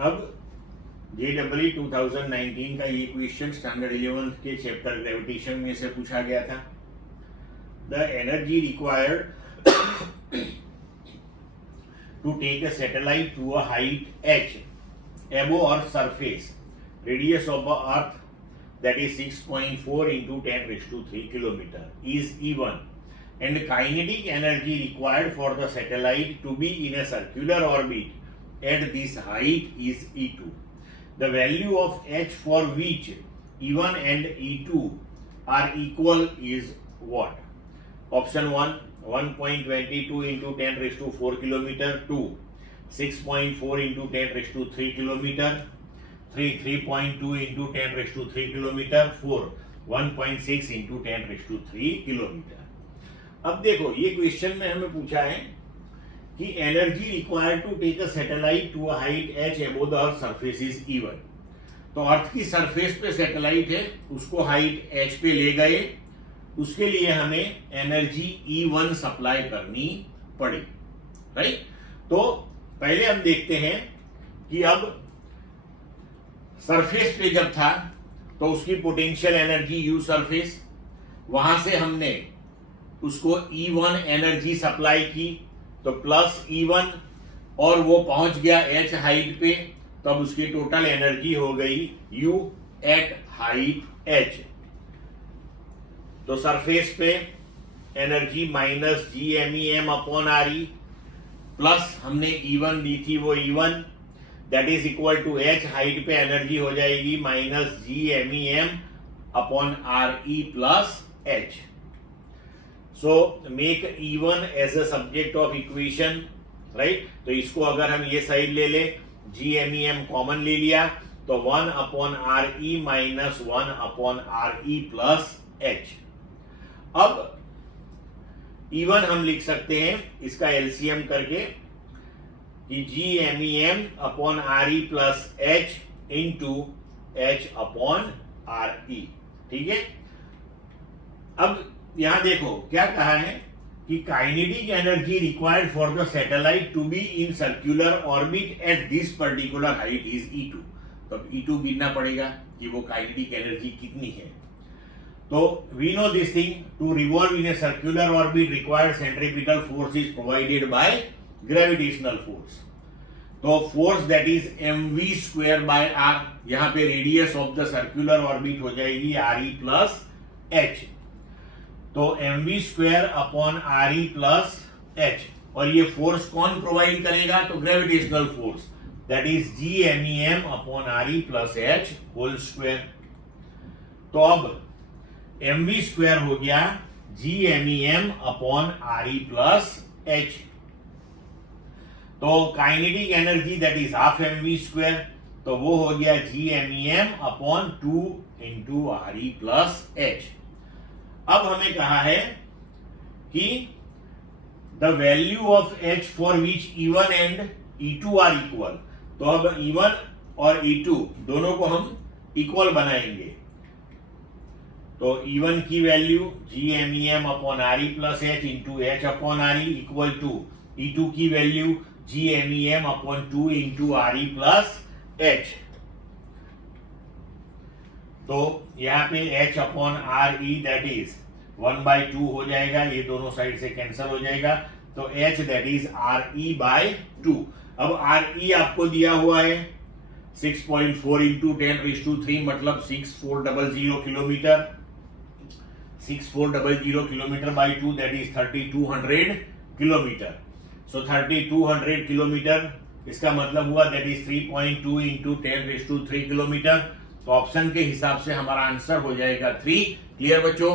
अब JEE 2019 का ये क्वेश्चन स्टैंडर्ड 11 के चैप्टर ग्रेविटेशन में से पूछा गया था। The energy required to take a satellite to a height h above Earth surface, radius of the Earth that is 6.4 into 10 raised to 3 kilometer is E1, and kinetic energy required for the satellite to be in a circular orbit at this height is E2. The value of h for which E1 and E2 are equal is what? Option 1, 1.22 into 10 raised to 4 kilometer. 2, 6.4 into 10 raised to 3 kilometer. 3, 3.2 into 10 raised to 3 kilometer. 4, 1.6 into 10 raised to 3 kilometer. अब देखो ये question में हमें पूछा है कि energy required to take a satellite to a height h above the earth surface is E1. तो अर्थ की सरफेस पे सैटेलाइट है, उसको हाइट h पे ले गए, उसके लिए हमें एनर्जी E1 सप्लाई करनी पड़ी, राइट। तो पहले हम देखते हैं कि अब सरफेस पे जब था तो उसकी पोटेंशियल एनर्जी U सरफेस, वहां से हमने उसको E1 एनर्जी सप्लाई की तो प्लस E1, और वो पहुंच गया h हाइट पे, तब उसकी टोटल एनर्जी हो गई U एट हाइट h। तो सरफेस पे energy minus GMEM upon RE, plus हमने E1 ली थी वो E1 that is equal to h height पे एनर्जी हो जाएगी minus GMEM upon RE plus h। So make E1 as a subject of equation, right? तो इसको अगर हम ये साइड ले ले, GMEM कॉमन ले लिया तो 1 upon RE minus 1 upon RE plus h। अब E1 हम लिख सकते हैं इसका LCM करके कि GMEM upon RE plus h into h upon RE, ठीक है। अब यहां देखो क्या कहा है कि kinetic energy required for the satellite to be in circular orbit at this particular height is E2। तो E2 गिनना पड़ेगा कि वो काइनेटिक एनर्जी कितनी है। तो we know this thing, to revolve in a circular orbit required centripetal force is provided by gravitational force. तो force that is mv square by r, यहां पे radius of the circular orbit हो जाएगी RE plus h। तो mv square upon RE plus h, और ये force कौन provide करेगा? तो gravitational force that is GMEM upon RE plus h whole square. तो अब mv स्क्वायर हो गया GMEM upon RE plus h। तो kinetic energy that is half mv square, तो वो हो गया GMEM upon 2 into RE plus h। अब हमें कहा है कि the value of h for which E1 and E2 are equal. तो अब E1 और E2 दोनों को हम इक्वल बनाएंगे। तो E1 की value GMEM upon RE plus h into h upon RE equal to E2 की value GMEM upon 2 into RE plus h। तो यहाँ पे h upon RE that is 1/2 हो जाएगा, ये दोनों साइड से कैंसिल हो जाएगा, तो h that is RE by 2। अब RE आपको दिया हुआ है 6.4 इंटू 10 रेज़ टू 3 मतलब 6400 kilometre, 6400 kilometre by 2 that is 3200 kilometre. So 3200 kilometre इसका मतलब हुआ that is 3.2 into 10 raise to 3 kilometre. तो ऑप्शन के हिसाब से हमारा आंसर हो जाएगा 3। क्लियर बच्चों?